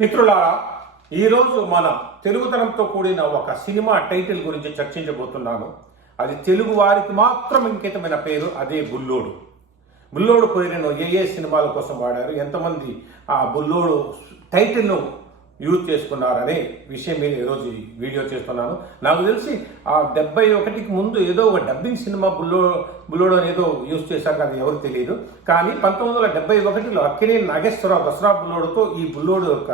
మిత్రులారా ఈరోజు మనం తెలుగుతనంతో కూడిన ఒక సినిమా టైటిల్ గురించి చర్చించబోతున్నాను అది తెలుగు వారికి మాత్రం అంకితమైన పేరు అదే బుల్లోడు. బుల్లోడు పేరును ఏ ఏ సినిమాల కోసం వాడారు ఎంతమంది ఆ బుల్లోడు టైటిల్ను యూజ్ చేసుకున్నారనే విషయం మీద ఈరోజు వీడియో చేస్తున్నాను. నాకు తెలిసి ఆ డెబ్బై ఒకటికి ముందు ఏదో ఒక డబ్బింగ్ సినిమా బుల్లో బుల్లోడో ఏదో యూజ్ చేశారు అది ఎవరు తెలియదు కానీ పంతొమ్మిది వందల డెబ్బై ఒకటిలో అక్కినే నాగేశ్వరరావు దసరా బుల్లోడుతో ఈ బుల్లోడు యొక్క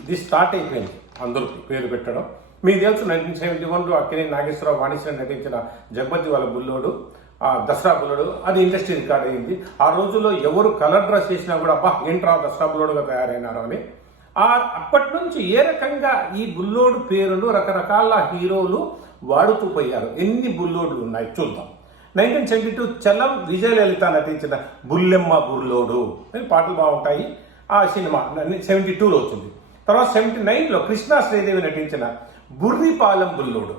ఇది స్టార్ట్ అయిపోయింది అందరూ పేరు పెట్టడం. మీకు తెలుసు నైన్టీన్ సెవెంటీ వన్లో అక్కినే నాగేశ్వరరావు వాణిశ్వర నటించిన జగపతి వాళ్ళ బుల్లోడు ఆ దసరా బుల్లోడు అది ఇండస్ట్రీ రికార్డ్ అయింది. ఆ రోజుల్లో ఎవరు కలర్ డ్రెస్ చేసినా కూడా అబ్బా ఏంట్రా దసరా బుల్లోడుగా తయారైనారు అని. ఆ అప్పటి నుంచి ఏ రకంగా ఈ బుల్లోడు పేరును రకరకాల హీరోలు వాడుతూ పోయారు? ఎన్ని బుల్లోడులు ఉన్నాయి? చూద్దాం. Nineteen seventy two Chalam Vijayalalitha నటించిన బుల్లెమ్మ బుల్లోడు అని పాటలు బాగుంటాయి. ఆ సినిమా సెవెంటీ టూలో వచ్చింది. తర్వాత సెవెంటీ నైన్లో కృష్ణా శ్రీదేవి నటించిన బుర్రిపాలెం బుల్లోడు.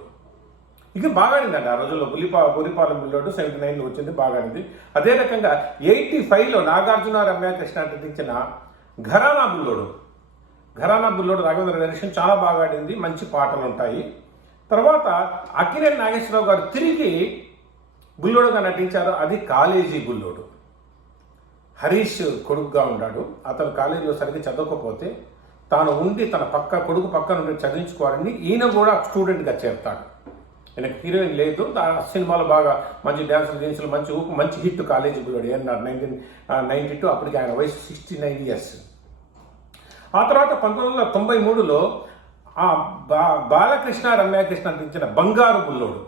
ఇది బాగాడిందండి ఆ రోజుల్లో. బుల్లిపా బుర్రిపాలెం బుల్లోడు సెవెంటీ నైన్లో వచ్చింది బాగాడింది అదే రకంగా ఎయిటీ ఫైవ్లో నాగార్జున రమ్యాకృష్ణ నటించిన ఘరానా బుల్లోడు. ఘరానా బుల్లోడు రాఘవేంద్ర డైరెక్షన్ చాలా బాగా ఆడింది మంచి పాటలు ఉంటాయి. తర్వాత అక్కినేని నాగేశ్వరరావు గారు తిరిగి బుల్లోడుగా నటించారు అది కాలేజీ బుల్లోడు. హరీష్ కొడుకుగా ఉన్నాడు. అతను కాలేజీలో సరిగ్గా చదవకపోతే తాను ఉండి తన పక్క కొడుకు పక్కన ఉండి చదివించుకోవాలని ఈయన కూడా స్టూడెంట్గా చేరుతాడు ఈయనకు హీరోయిన్ లేదు ఆ సినిమాలో బాగా మంచి డ్యాన్సులు డ్యాన్సులు మంచి ఊపు మంచి హిట్ కాలేజీ బుల్లోడు. ఏమన్నారు నైన్టీన్ నైన్టీ టూ అప్పటికి ఆయన వయసు సిక్స్టీ నైన్ ఇయర్స్. ఆ తర్వాత పంతొమ్మిది వందల తొంభై మూడులో ఆ బా బాలకృష్ణ రమ్యాకృష్ణ నటించిన బంగారు బుల్లోడు.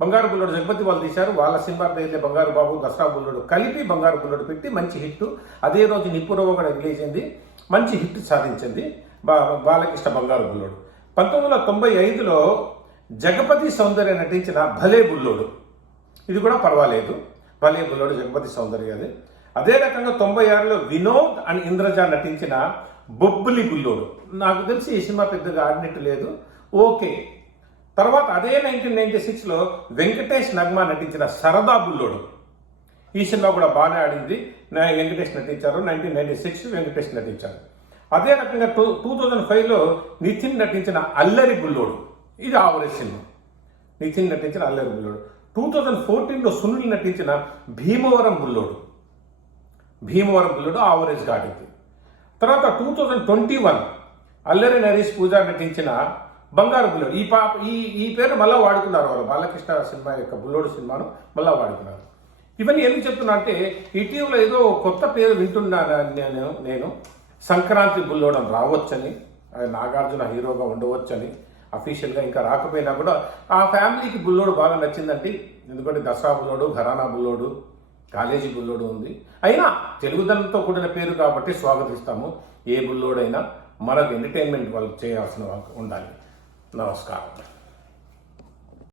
బంగారు బుల్లోడు జగపతి వాళ్ళు తీశారు. వాళ్ళ సినిమా పేరులే బంగారు బాబు దసరా బుల్లోడు కలిపి బంగారు బుల్లోడు పెట్టి మంచి హిట్ అదే రోజు నిప్పురవ్వ కూడా రిలీజ్ మంచి హిట్ సాధించింది బా బాలకృష్ణ బంగారు బుల్లోడు. పంతొమ్మిది వందల తొంభై ఐదులో జగపతి సౌందర్య నటించిన భలే బుల్లోడు. ఇది కూడా పర్వాలేదు. భలే బుల్లోడు జగపతి సౌందర్య అది. అదే రకంగా తొంభై ఆరులో వినోద్ అండ్ ఇంద్రజ నటించిన బొబ్బులి గుల్లోడు నాకు తెలిసి ఈ సినిమా పెద్దగా ఆడినట్టు లేదు. ఓకే. తర్వాత అదే నైన్టీన్ నైన్టీ సిక్స్లో వెంకటేష్ నగ్మా నటించిన సరదా బుల్లోడు. ఈ సినిమా కూడా బాగానే ఆడింది. వెంకటేష్ నటించారు. నైన్టీన్ నైన్టీ సిక్స్ వెంకటేష్ నటించారు. అదే రకంగా టూ టూ థౌజండ్ ఫైవ్లో నితిన్ నటించిన అల్లరి బుల్లోడు. ఇది ఆవరేజ్ సినిమా. నితిన్ నటించిన అల్లరి బుల్లోడు. టూ థౌజండ్ ఫోర్టీన్లో సునీల్ నటించిన భీమవరం బుల్లోడు. భీమవరం బుల్లోడు ఆవరేజ్గా ఆడింది. తర్వాత two thousand twenty one Allari Naresh పూజ నటించిన బంగారు బుల్లోడు. ఈ పాప ఈ ఈ పేరు మళ్ళీ వాడుకున్నారు వాళ్ళు. బాలకృష్ణ సినిమా యొక్క బుల్లోడు సినిమాను మళ్ళీ వాడుకున్నారు. ఇవన్నీ ఎందుకు చెప్తున్నా అంటే ఇటీవల ఏదో కొత్త పేరు వింటున్నాను నేను నేను. సంక్రాంతి బుల్లోడం రావచ్చని నాగార్జున హీరోగా ఉండవచ్చని అఫీషియల్గా ఇంకా రాకపోయినా కూడా ఆ ఫ్యామిలీకి బుల్లోడు బాగా నచ్చిందంటే ఎందుకంటే దసరా బుల్లోడు ఘరానా బుల్లోడు కాలేజీ బుల్లోడు ఉంది. అయినా తెలుగుదనంతో కూడిన పేరు కాబట్టి స్వాగతిస్తాము. ఏ బుల్లోడైనా మనకు ఎంటర్టైన్మెంట్ వాళ్ళు చేయాల్సిన ఉండాలి. నమస్కారం.